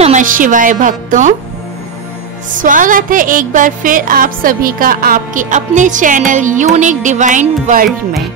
नमः शिवाय भक्तों, स्वागत है एक बार फिर आप सभी का आपके अपने चैनल यूनिक डिवाइन वर्ल्ड में,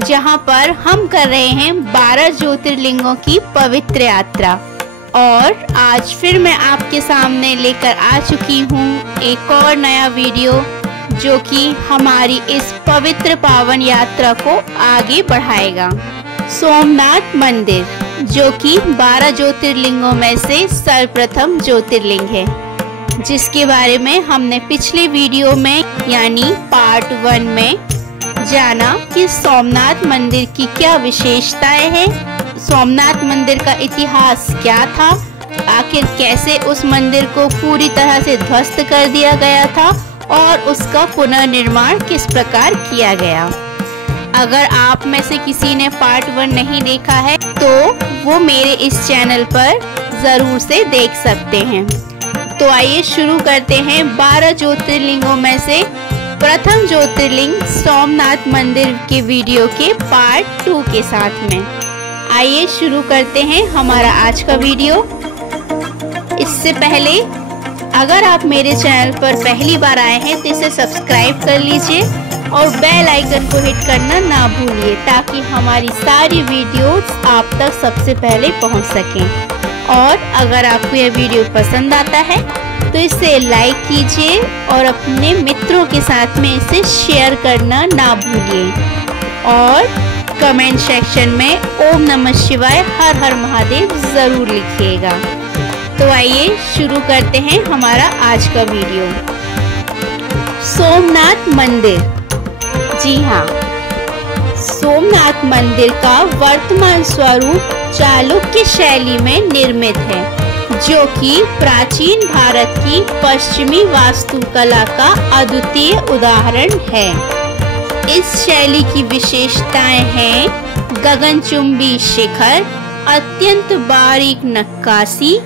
जहां पर हम कर रहे हैं 12 ज्योतिर्लिंगों की पवित्र यात्रा। और आज फिर मैं आपके सामने लेकर आ चुकी हूं एक और नया वीडियो, जो कि हमारी इस पवित्र पावन यात्रा को आगे बढ़ाएगा। सोमनाथ मंदिर, जो कि 12 ज्योतिर्लिंगों में से सर्वप्रथम ज्योतिर्लिंग है, जिसके बारे में हमने पिछले वीडियो में यानी पार्ट 1 में जाना कि सोमनाथ मंदिर की क्या विशेषताएं हैं, सोमनाथ मंदिर का इतिहास क्या था, आखिर कैसे उस मंदिर को पूरी तरह से ध्वस्त कर दिया गया था और उसका पुनर्निर्माण किस प्रकार किया गया। अगर आप में से किसी ने पार्ट 1 नहीं देखा है तो वो मेरे इस चैनल पर जरूर से देख सकते हैं। तो आइए शुरू करते हैं 12 ज्योतिर्लिंगों में से प्रथम ज्योतिर्लिंग सोमनाथ मंदिर के वीडियो के पार्ट 2 के साथ में। आइए शुरू करते हैं हमारा आज का वीडियो। इससे पहले अगर आप मेरे चैनल पर पहली बार आए हैं तो इसे सब्सक्राइब कर लीजिए और बेल आइकन को हिट करना ना भूलिए, ताकि हमारी सारी वीडियोस आप तक सबसे पहले पहुंच सकें। और अगर आपको यह वीडियो पसंद आता है तो इसे लाइक कीजिए और अपने मित्रों के साथ में इसे शेयर करना ना भूलिए। और कमेंट सेक्शन में ओम नमः शिवाय हर हर महादेव जरूर लिखिएगा। तो आइए शुरू करते हैं हमारा आज का वीडियो। सोमनाथ मंदिर, जी हाँ, सोमनाथ मंदिर का वर्तमान स्वरूप चालुक्य शैली में निर्मित है, जो कि प्राचीन भारत की पश्चिमी वास्तुकला का अद्वितीय उदाहरण है। इस शैली की विशेषताएं हैं गगनचुंबी शिखर, अत्यंत बारीक नक्काशी,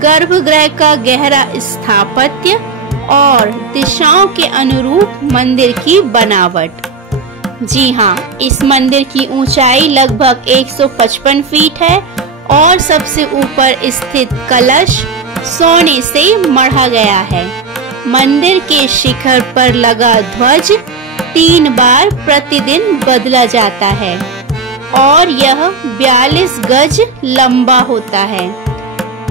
गर्भगृह का गहरा स्थापत्य और दिशाओं के अनुरूप मंदिर की बनावट। जी हाँ, इस मंदिर की ऊंचाई लगभग 155 फीट है और सबसे ऊपर स्थित कलश सोने से मढ़ा गया है। मंदिर के शिखर पर लगा ध्वज 3 बार प्रतिदिन बदला जाता है और यह 42 गज लंबा होता है।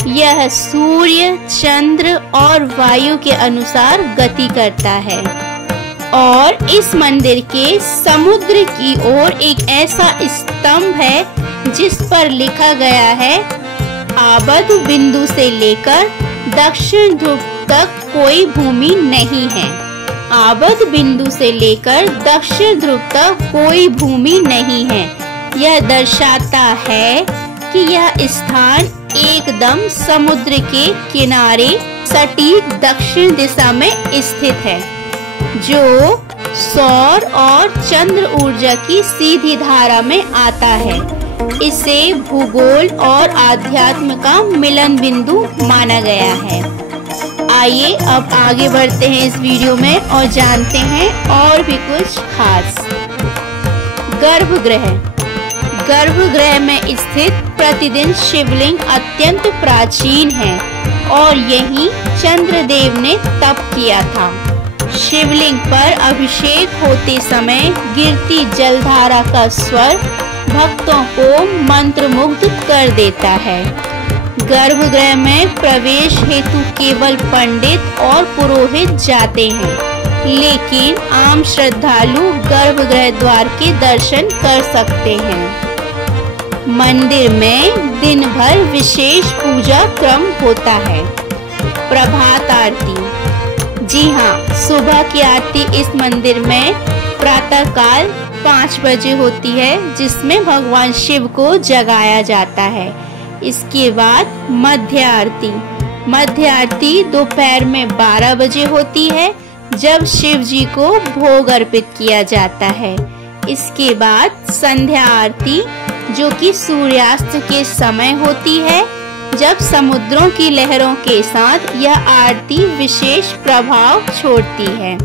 यह सूर्य, चंद्र और वायु के अनुसार गति करता है। और इस मंदिर के समुद्र की ओर एक ऐसा स्तंभ है जिस पर लिखा गया है, आबद बिंदु से लेकर दक्षिण ध्रुव तक कोई भूमि नहीं है। आबद बिंदु से लेकर दक्षिण ध्रुव तक कोई भूमि नहीं है। यह दर्शाता है कि यह स्थान एकदम समुद्र के किनारे सटीक दक्षिण दिशा में स्थित है, जो सौर और चंद्र ऊर्जा की सीधी धारा में आता है। इसे भूगोल और आध्यात्म का मिलन बिंदु माना गया है। आइए अब आगे बढ़ते हैं इस वीडियो में और जानते हैं और भी कुछ खास। गर्भगृह, गर्भगृह में स्थित प्रतिदिन शिवलिंग अत्यंत प्राचीन है और यही चंद्रदेव ने तप किया था। शिवलिंग पर अभिषेक होते समय गिरती जलधारा का स्वर भक्तों को मंत्रमुग्ध कर देता है। गर्भगृह में प्रवेश हेतु केवल पंडित और पुरोहित जाते हैं, लेकिन आम श्रद्धालु गर्भगृह द्वार के दर्शन कर सकते हैं। मंदिर में दिन भर विशेष पूजा क्रम होता है। प्रभात आरती, जी हाँ, सुबह की आरती इस मंदिर में प्रातःकाल 5 बजे होती है, जिसमें भगवान शिव को जगाया जाता है। इसके बाद मध्य आरती, मध्य आरती दोपहर में 12 बजे होती है, जब शिव जी को भोग अर्पित किया जाता है। इसके बाद संध्या आरती, जो कि सूर्यास्त के समय होती है, जब समुद्रों की लहरों के साथ यह आरती विशेष प्रभाव छोड़ती है।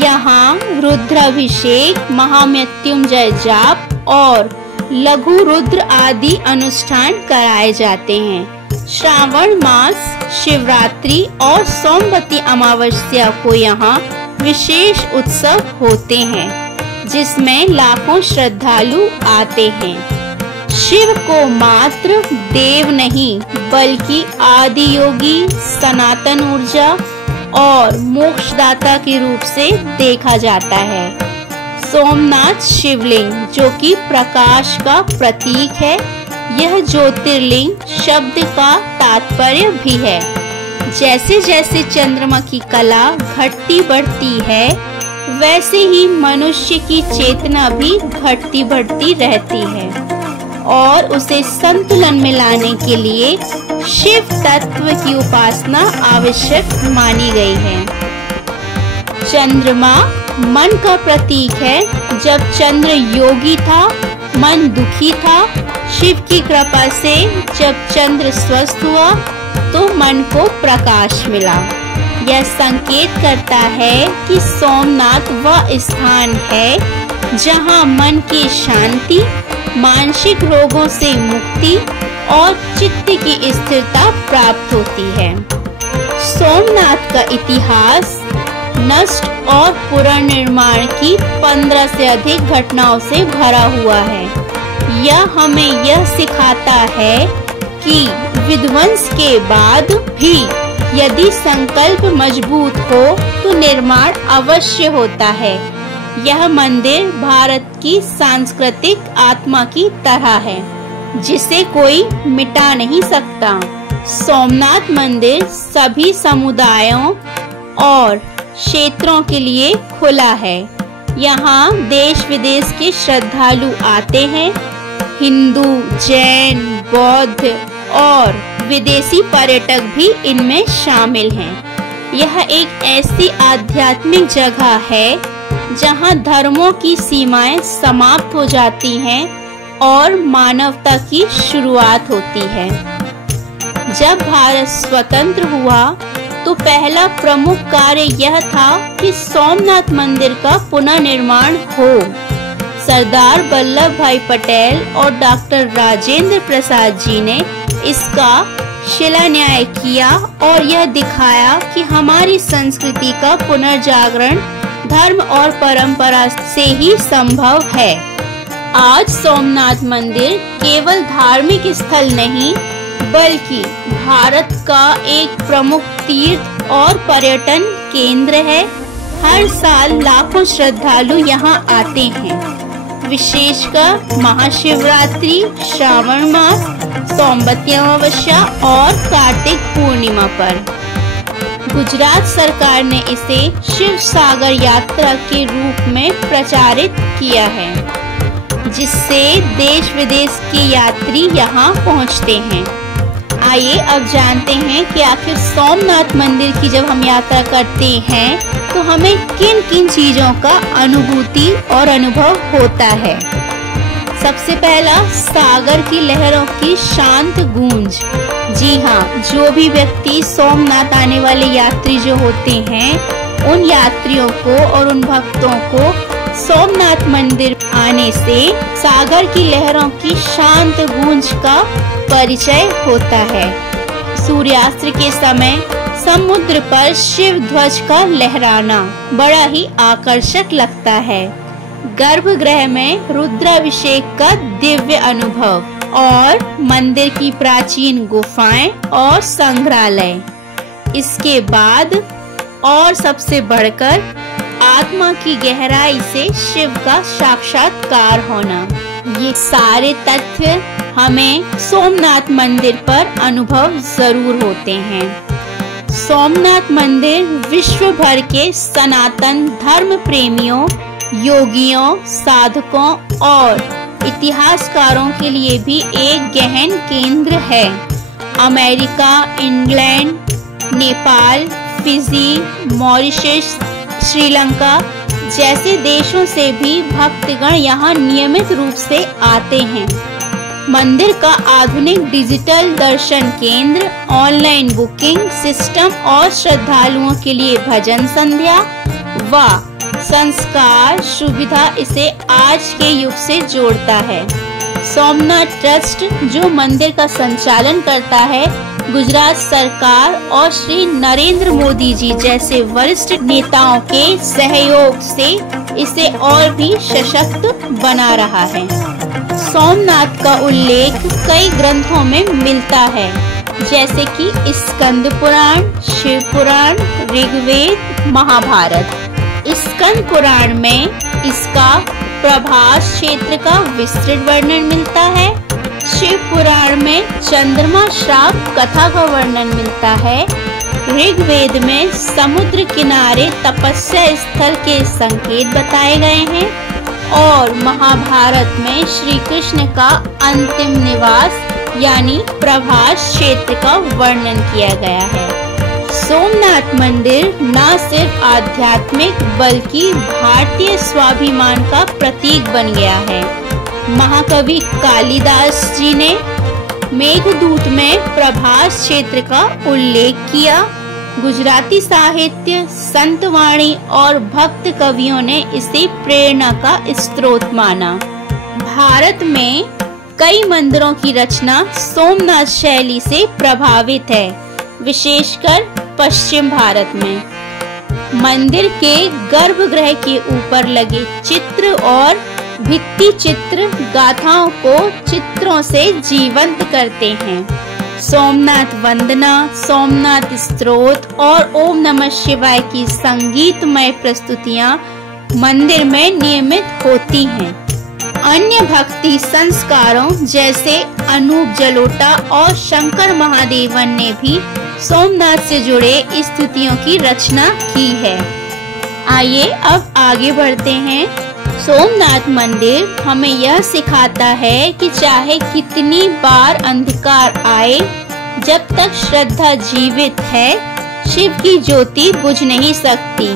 यहाँ रुद्राभिषेक, महामृत्युंजय जाप और लघु रुद्र आदि अनुष्ठान कराए जाते हैं। श्रावण मास, शिवरात्रि और सोमवती अमावस्या को यहाँ विशेष उत्सव होते हैं, जिसमें लाखों श्रद्धालु आते हैं। शिव को मात्र देव नहीं बल्कि आदि योगी, सनातन ऊर्जा और मोक्षदाता के रूप से देखा जाता है। सोमनाथ शिवलिंग, जो कि प्रकाश का प्रतीक है, यह ज्योतिर्लिंग शब्द का तात्पर्य भी है। जैसे जैसे चंद्रमा की कला घटती बढ़ती है, वैसे ही मनुष्य की चेतना भी घटती बढ़ती रहती है और उसे संतुलन में लाने के लिए शिव तत्व की उपासना आवश्यक मानी गई है। चंद्रमा मन का प्रतीक है। जब चंद्र योगी था, मन दुखी था। शिव की कृपा से जब चंद्र स्वस्थ हुआ तो मन को प्रकाश मिला। यह संकेत करता है कि सोमनाथ वह स्थान है जहां मन की शांति, मानसिक रोगों से मुक्ति और चित्त की स्थिरता प्राप्त होती है। सोमनाथ का इतिहास नष्ट और पुनर्निर्माण की 15 से अधिक घटनाओं से भरा हुआ है। यह हमें यह सिखाता है कि विध्वंस के बाद भी यदि संकल्प मजबूत हो तो निर्माण अवश्य होता है। यह मंदिर भारत की सांस्कृतिक आत्मा की तरह है, जिसे कोई मिटा नहीं सकता। सोमनाथ मंदिर सभी समुदायों और क्षेत्रों के लिए खुला है। यहाँ देश विदेश के श्रद्धालु आते हैं। हिंदू, जैन, बौद्ध और विदेशी पर्यटक भी इनमें शामिल हैं। यह एक ऐसी आध्यात्मिक जगह है जहां धर्मों की सीमाएं समाप्त हो जाती हैं और मानवता की शुरुआत होती है। जब भारत स्वतंत्र हुआ तो पहला प्रमुख कार्य यह था कि सोमनाथ मंदिर का पुनर्निर्माण हो। सरदार वल्लभ भाई पटेल और डॉक्टर राजेंद्र प्रसाद जी ने इसका शिलान्यास किया और यह दिखाया कि हमारी संस्कृति का पुनर्जागरण धर्म और परंपरा से ही संभव है। आज सोमनाथ मंदिर केवल धार्मिक स्थल नहीं बल्कि भारत का एक प्रमुख तीर्थ और पर्यटन केंद्र है। हर साल लाखों श्रद्धालु यहाँ आते हैं, विशेषकर महाशिवरात्रि, श्रावण मास, सोमवती अमावस्या और कार्तिक पूर्णिमा पर। गुजरात सरकार ने इसे शिव सागर यात्रा के रूप में प्रचारित किया है, जिससे देश विदेश के यात्री यहाँ पहुँचते हैं। आइए अब जानते हैं कि आखिर सोमनाथ मंदिर की जब हम यात्रा करते हैं तो हमें किन किन चीजों का अनुभूति और अनुभव होता है। सबसे पहला, सागर की लहरों की शांत गूंज। जी हाँ, जो भी व्यक्ति सोमनाथ आने वाले यात्री जो होते हैं, उन यात्रियों को और उन भक्तों को सोमनाथ मंदिर आने से सागर की लहरों की शांत गूंज का परिचय होता है। सूर्यास्त के समय समुद्र पर शिव ध्वज का लहराना बड़ा ही आकर्षक लगता है। गर्भगृह में रुद्राभिषेक का दिव्य अनुभव और मंदिर की प्राचीन गुफाएं और संग्रहालय। इसके बाद और सबसे बढ़कर आत्मा की गहराई से शिव का साक्षात्कार होना। ये सारे तथ्य हमें सोमनाथ मंदिर पर अनुभव जरूर होते हैं। सोमनाथ मंदिर विश्व भर के सनातन धर्म प्रेमियों, योगियों, साधकों और इतिहासकारों के लिए भी एक गहन केंद्र है। America, England, Nepal, Fiji, Mauritius, Sri Lanka जैसे देशों से भी भक्तगण यहाँ नियमित रूप से आते हैं। मंदिर का आधुनिक डिजिटल दर्शन केंद्र, ऑनलाइन बुकिंग सिस्टम और श्रद्धालुओं के लिए भजन संध्या व संस्कार सुविधा इसे आज के युग से जोड़ता है। सोमनाथ ट्रस्ट जो मंदिर का संचालन करता है, गुजरात सरकार और श्री नरेंद्र मोदी जी जैसे वरिष्ठ नेताओं के सहयोग से इसे और भी सशक्त बना रहा है। सोमनाथ का उल्लेख कई ग्रंथों में मिलता है, जैसे कि स्कंद पुराण, शिव पुराण, ऋग्वेद, महाभारत। स्कंद पुराण में इसका प्रभास क्षेत्र का विस्तृत वर्णन मिलता है। शिव पुराण में चंद्रमा श्राप कथा का वर्णन मिलता है। ऋग्वेद में समुद्र किनारे तपस्या स्थल के संकेत बताए गए हैं और महाभारत में श्री कृष्ण का अंतिम निवास यानी प्रभास क्षेत्र का वर्णन किया गया है। सोमनाथ मंदिर न सिर्फ आध्यात्मिक बल्कि भारतीय स्वाभिमान का प्रतीक बन गया है। महाकवि कालिदास जी ने मेघदूत में प्रभास क्षेत्र का उल्लेख किया। गुजराती साहित्य, संत वाणी और भक्त कवियों ने इसे प्रेरणा का स्रोत माना। भारत में कई मंदिरों की रचना सोमनाथ शैली से प्रभावित है, विशेषकर पश्चिम भारत में। मंदिर के गर्भगृह के ऊपर लगे चित्र और भित्ति चित्र गाथाओं को चित्रों से जीवंत करते हैं। सोमनाथ वंदना, सोमनाथ स्तोत्र और ओम नमः शिवाय की संगीतमय प्रस्तुतियां मंदिर में नियमित होती हैं। अन्य भक्ति संस्कारों जैसे अनूप जलोटा और शंकर महादेवन ने भी सोमनाथ से जुड़े स्तुतियों की रचना की है। आइए अब आगे बढ़ते हैं। सोमनाथ मंदिर हमें यह सिखाता है कि चाहे कितनी बार अंधकार आए, जब तक श्रद्धा जीवित है, शिव की ज्योति बुझ नहीं सकती।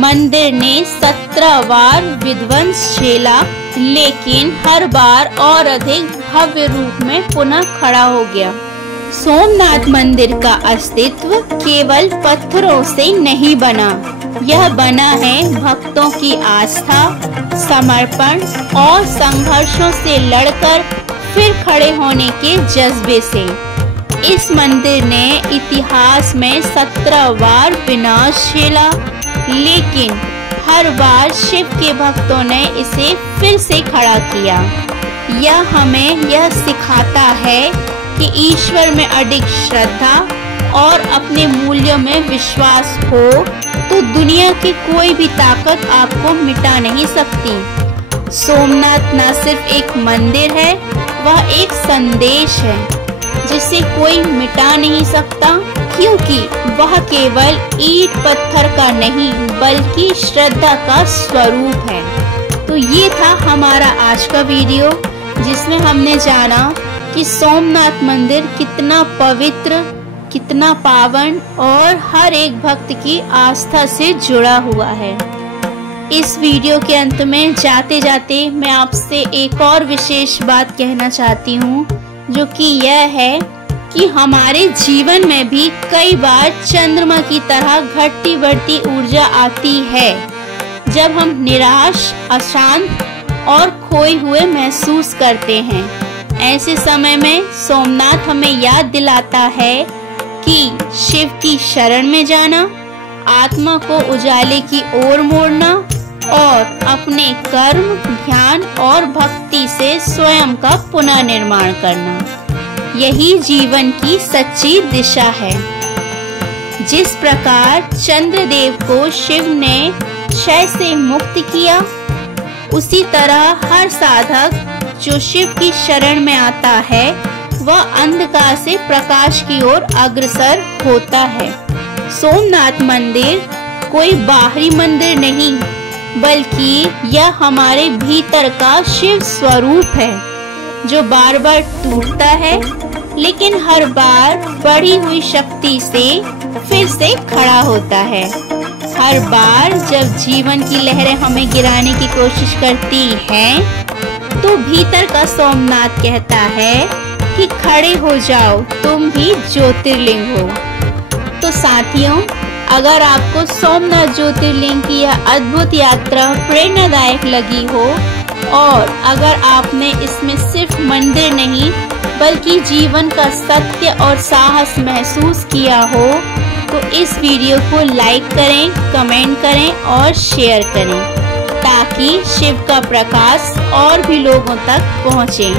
मंदिर ने 17 बार विध्वंस झेला, लेकिन हर बार और अधिक भव्य रूप में पुनः खड़ा हो गया। सोमनाथ मंदिर का अस्तित्व केवल पत्थरों से नहीं बना, यह बना है भक्तों की आस्था, समर्पण और संघर्षों से लड़कर फिर खड़े होने के जज्बे से। इस मंदिर ने इतिहास में 17 बार विनाश झेला, लेकिन हर बार शिव के भक्तों ने इसे फिर से खड़ा किया। यह हमें यह सिखाता है कि ईश्वर में अडिग श्रद्धा और अपने मूल्यों में विश्वास हो तो दुनिया की कोई भी ताकत आपको मिटा नहीं सकती। सोमनाथ न सिर्फ एक मंदिर है, वह एक संदेश है जिसे कोई मिटा नहीं सकता, क्योंकि वह केवल ईंट पत्थर का नहीं बल्कि श्रद्धा का स्वरूप है। तो ये था हमारा आज का वीडियो, जिसमें हमने जाना कि सोमनाथ मंदिर कितना पवित्र, कितना पावन और हर एक भक्त की आस्था से जुड़ा हुआ है। इस वीडियो के अंत में जाते जाते मैं आपसे एक और विशेष बात कहना चाहती हूँ, जो कि यह है कि हमारे जीवन में भी कई बार चंद्रमा की तरह घटती बढ़ती ऊर्जा आती है, जब हम निराश, अशांत और खोए हुए महसूस करते हैं। ऐसे समय में सोमनाथ हमें याद दिलाता है कि शिव की शरण में जाना, आत्मा को उजाले की ओर मोड़ना और अपने कर्म, ध्यान और भक्ति से स्वयं का पुनः निर्माण करना, यही जीवन की सच्ची दिशा है। जिस प्रकार चंद्रदेव को शिव ने क्षय से मुक्त किया, उसी तरह हर साधक जो शिव की शरण में आता है, वह अंधकार से प्रकाश की ओर अग्रसर होता है। सोमनाथ मंदिर कोई बाहरी मंदिर नहीं, बल्कि यह हमारे भीतर का शिव स्वरूप है, जो बार बार टूटता है, लेकिन हर बार बढ़ी हुई शक्ति से फिर से खड़ा होता है। हर बार जब जीवन की लहरें हमें गिराने की कोशिश करती हैं, तो भीतर का सोमनाथ कहता है कि खड़े हो जाओ, तुम भी ज्योतिर्लिंग हो। तो साथियों, अगर आपको सोमनाथ ज्योतिर्लिंग की यह अद्भुत यात्रा प्रेरणादायक लगी हो, और अगर आपने इसमें सिर्फ मंदिर नहीं बल्कि जीवन का सत्य और साहस महसूस किया हो तो इस वीडियो को लाइक करें, कमेंट करें और शेयर करें ताकि शिव का प्रकाश और भी लोगों तक पहुंचे।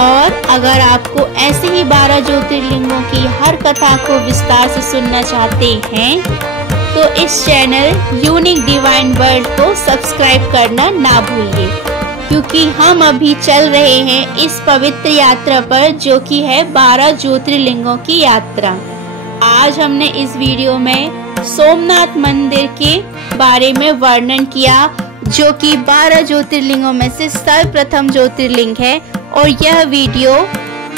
और अगर आपको ऐसे ही 12 ज्योतिर्लिंगों की हर कथा को विस्तार से सुनना चाहते हैं तो इस चैनल यूनिक डिवाइन वर्ल्ड को सब्सक्राइब करना ना भूलिए, क्योंकि हम अभी चल रहे हैं इस पवित्र यात्रा पर जो कि है 12 ज्योतिर्लिंगों की यात्रा। आज हमने इस वीडियो में सोमनाथ मंदिर के बारे में वर्णन किया जो कि 12 ज्योतिर्लिंगों में से सर्वप्रथम ज्योतिर्लिंग है और यह वीडियो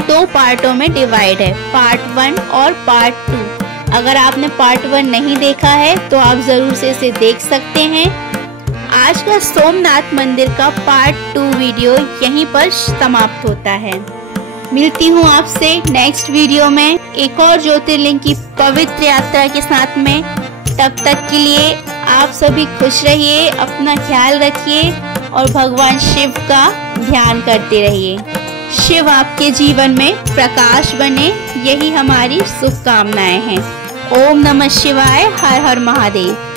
2 पार्टों में डिवाइड है, पार्ट 1 और पार्ट 2। अगर आपने पार्ट 1 नहीं देखा है तो आप जरूर से इसे देख सकते हैं। आज का सोमनाथ मंदिर का पार्ट 2 वीडियो यहीं पर समाप्त होता है। मिलती हूँ आपसे नेक्स्ट वीडियो में एक और ज्योतिर्लिंग की पवित्र यात्रा के साथ में। तब तक के लिए आप सभी खुश रहिए, अपना ख्याल रखिए और भगवान शिव का ध्यान करते रहिए। शिव आपके जीवन में प्रकाश बने, यही हमारी शुभकामनाएं हैं। ओम नमः शिवाय, हर हर महादेव।